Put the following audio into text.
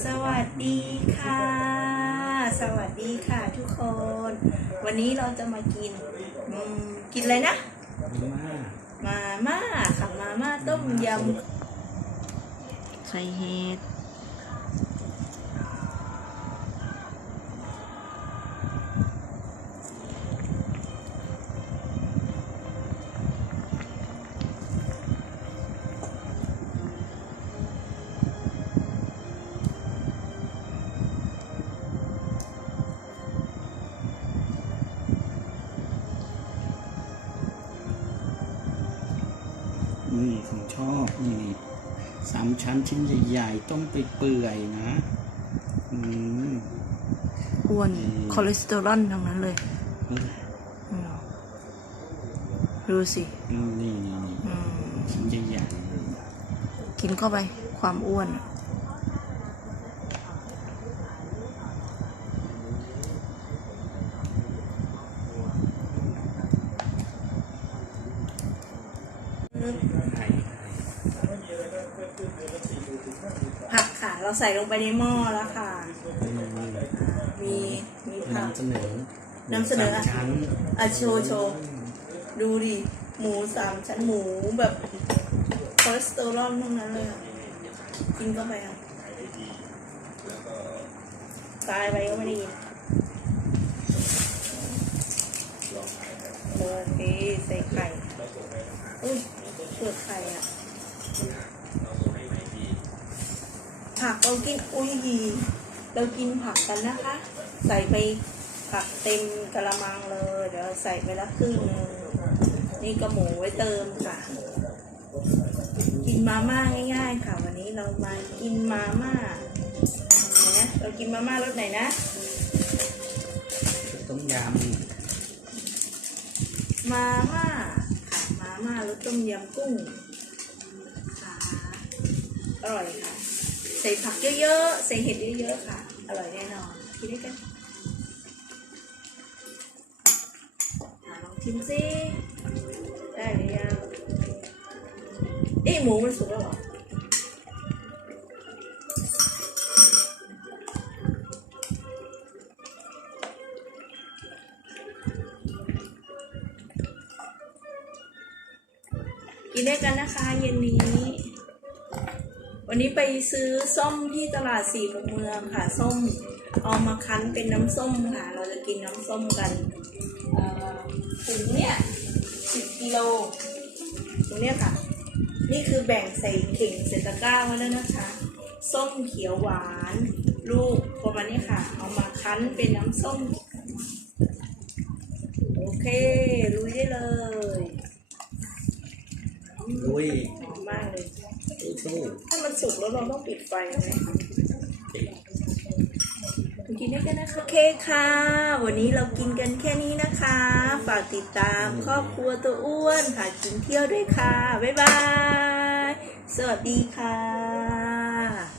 สวัสดีค่ะ สวัสดีค่ะทุกคน วันนี้เราจะมากินอืมกินอะไรนะมามาม่าค่ะ มาม่าต้มยำไข่เห็ด นี่ผมชอบนี่สามชั้นชิ้นใหญ่ๆ ต้มไปเปื่อยนะอืมอ้วนคอเลสเตอรอลทั้งนั้นเลยดูสินี่นี่ชิ้นใหญ่ๆกินเข้าไปความอ้วนอะอืม ไข่ ผักค่ะ เราใส่ลงไปในหม้อแล้วค่ะนี่มีมีผักนำเสนอนำเสนอสามชั้นอะโชว์โชว์ดูดิ หมูสามชั้นหมูแบบคอเลสเตอรอลทั้งนั้นเลยอะกินเข้าไปอะตายไปก็ไม่ได้ยินโอเคใส่ไข่อุ้ยเปลือกไข่อะ ผัก เรากินอุ้ยดีเรากินผักกันนะคะ ใส่ไปผักเต็มกระมังเลย เดี๋ยวใส่ไปละครึ่งหนึงนี่ก็หมูไว้เติมค่ะ กินมาม่าง่ายๆค่ะ วันนี้เรามากินมาม่าไหนนะเรากินมาม่ารสไหนนะต้มยมาม่าค่ะมาม่ารสต้มยำกุ้งค่ะอร่อยค่ะ ใส่ผักเยอะๆ ใส่เห็ดเยอะๆ ค่ะ อร่อยแน่นอนกินด้วยกันลองชิมซิได้หรือยังเอ๊ะหมูมันสุกแล้วเหรอกินด้วยกันนะคะเย็นนี้ วันนี้ไปซื้อส้มที่ตลาดสี่มุมเมืองค่ะ ส้มเอามาคั้นเป็นน้ำส้มค่ะ เราจะกินน้ำส้มกันเอ่อถุงเนี่ยสิบกิโลถุงเนี่ยค่ะ นี่คือแบ่งใส่เข่งใส่ตะกร้าไว้แล้วนะคะ ส้มเขียวหวาน ลูกประมาณนี้ค่ะ เอามาคั้นเป็นน้ำส้ม โอเคลุยได้เลยำลุยหอมมากเลย สู้ถ้ามันสุกแล้วเราต้องปิดไฟไหมๆกินได้กันนะคะโอเคค่ะ วันนี้เรากินกันแค่นี้นะคะ ฝากติดตามครอบครัวตัวอ้วนค่ะกินเที่ยวด้วยค่ะ บ๊ายบาย สวัสดีค่ะ